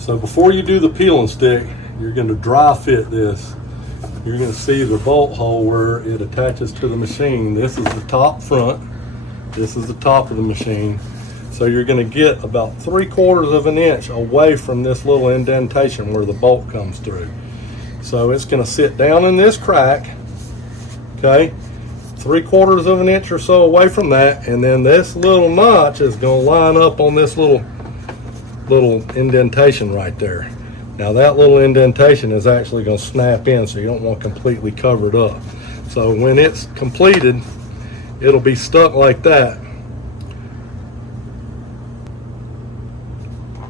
So before you do the peel and stick, you're going to dry fit this. You're going to see the bolt hole where it attaches to the machine. This is the top front. This is the top of the machine. So you're going to get about 3/4 of an inch away from this little indentation where the bolt comes through. So it's going to sit down in this crack, okay, 3/4 of an inch or so away from that, and then this little notch is going to line up on this little indentation right there. Now that little indentation is actually going to snap in, so you don't want to completely cover it up. So when it's completed, it'll be stuck like that.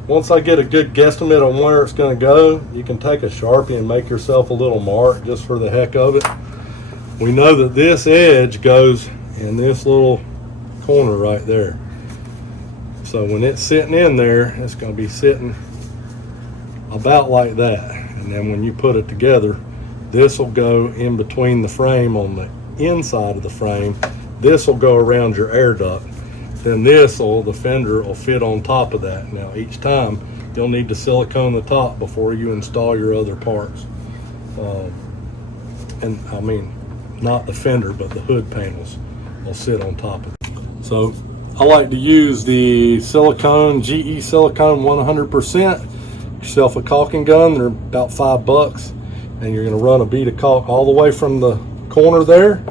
Once I get a good guesstimate on where it's going to go, you can take a Sharpie and make yourself a little mark just for the heck of it. We know that this edge goes in this little corner right there. So when it's sitting in there, it's going to be sitting about like that. And then when you put it together, this will go in between the frame on the inside of the frame. This will go around your air duct. Then the fender will fit on top of that. Now each time you'll need to silicone the top before you install your other parts. And I mean, not the fender, but the hood panels will sit on top of it. So I like to use the silicone, GE silicone 100%. Get yourself a caulking gun. They're about $5, and you're going to run a bead of caulk all the way from the corner there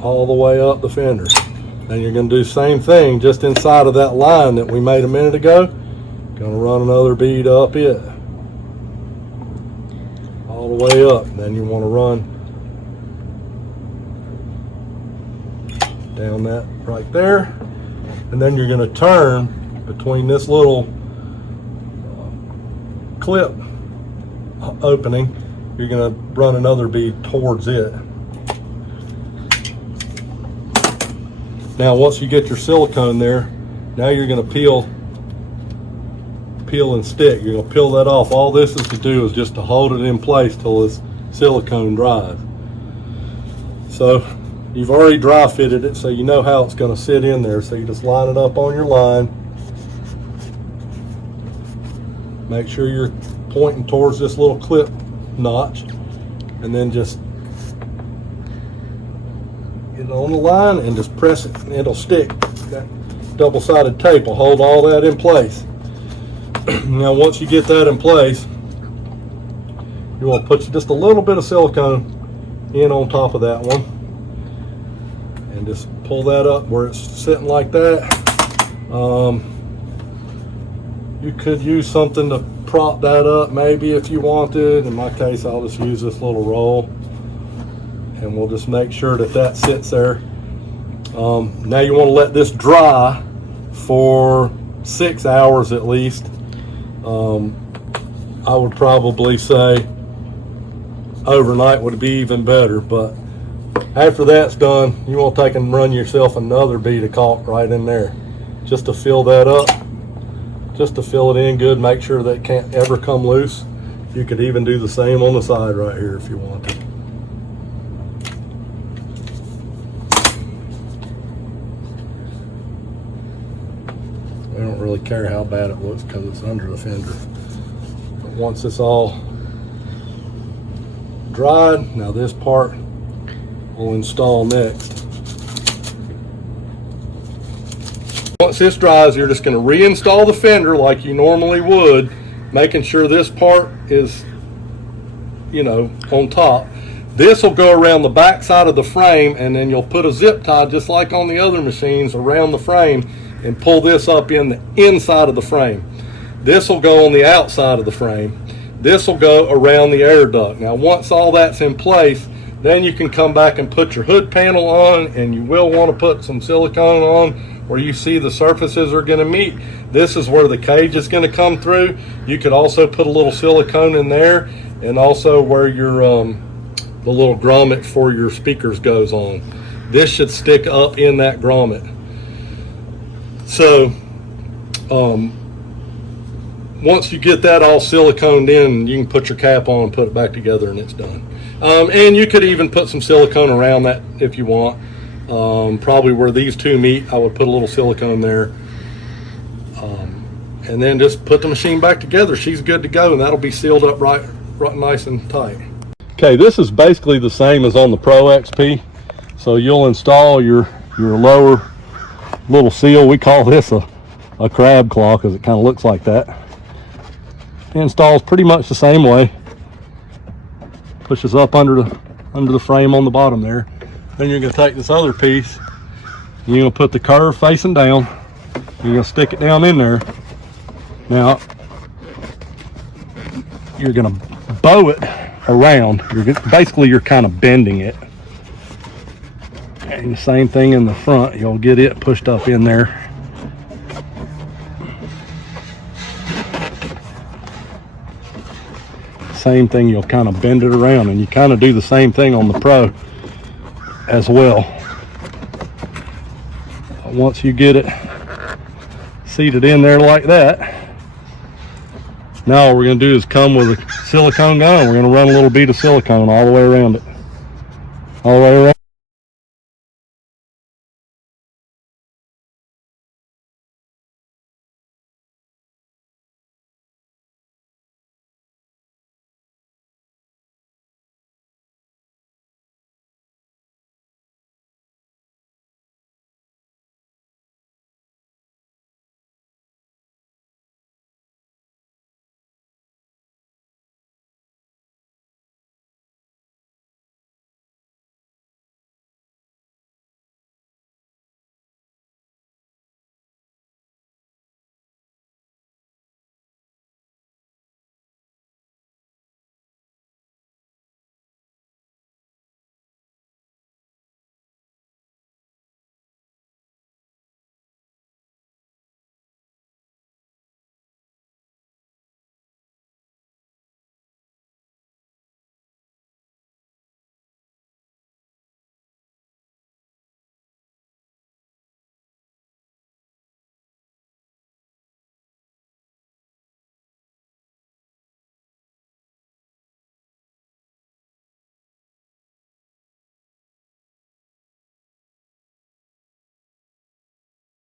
all the way up the fender. Then you're going to do the same thing just inside of that line that we made a minute ago. Going to run another bead up it all the way up. Then you want to run down that right there, and then you're going to turn between this little clip opening. You're going to run another bead towards it. Now once you get your silicone there, now you're going to peel and stick. You're going to peel that off. All this is to do is just to hold it in place till this silicone dries. So you've already dry fitted it, so you know how it's going to sit in there. So you just line it up on your line. Make sure you're pointing towards this little clip notch, and then just get it on the line and just press it, and it'll stick. That double-sided tape will hold all that in place. Now once you get that in place, you want to put just a little bit of silicone in on top of that one, and just pull that up where it's sitting like that. You could use something to prop that up maybe if you wanted. In my case, I'll just use this little roll, and we'll just make sure that that sits there. Now you want to let this dry for 6 hours at least. I would probably say overnight would be even better, but after that's done, you want to take and run yourself another bead of caulk right in there just to fill that up, just to fill it in good. Make sure that it can't ever come loose. You could even do the same on the side right here if you want to. We don't really care how bad it looks because it's under the fender. But once it's all dried, now this part we'll install next. Once this dries, you're just going to reinstall the fender like you normally would, making sure this part is, you know, on top. This will go around the back side of the frame, and then you'll put a zip tie just like on the other machines around the frame and pull this up in the inside of the frame. This will go on the outside of the frame. This will go around the air duct. Now once all that's in place, then you can come back and put your hood panel on, and you will want to put some silicone on where you see the surfaces are going to meet. This is where the cage is going to come through. You could also put a little silicone in there, and also where your the little grommet for your speakers goes on. This should stick up in that grommet. So once you get that all siliconed in, you can put your cap on and put it back together, and it's done. And you could even put some silicone around that if you want. Probably where these two meet, I would put a little silicone there. and then just put the machine back together. She's good to go, and that'll be sealed up right nice and tight. Okay, this is basically the same as on the Pro XP. So you'll install your lower little seal. We call this a crab claw because it kind of looks like that. It installs pretty much the same way. Pushes up under the frame on the bottom there. Then you're going to take this other piece, and you're going to put the curve facing down. You're going to stick it down in there. Now you're going to bow it around. You're kind of bending it. And the same thing in the front. You'll get it pushed up in there. Same thing, you'll kind of bend it around, and you kind of do the same thing on the Pro as well. Once you get it seated in there like that, now what we're going to do is come with a silicone gun. We're going to run a little bead of silicone all the way around it. All the way around.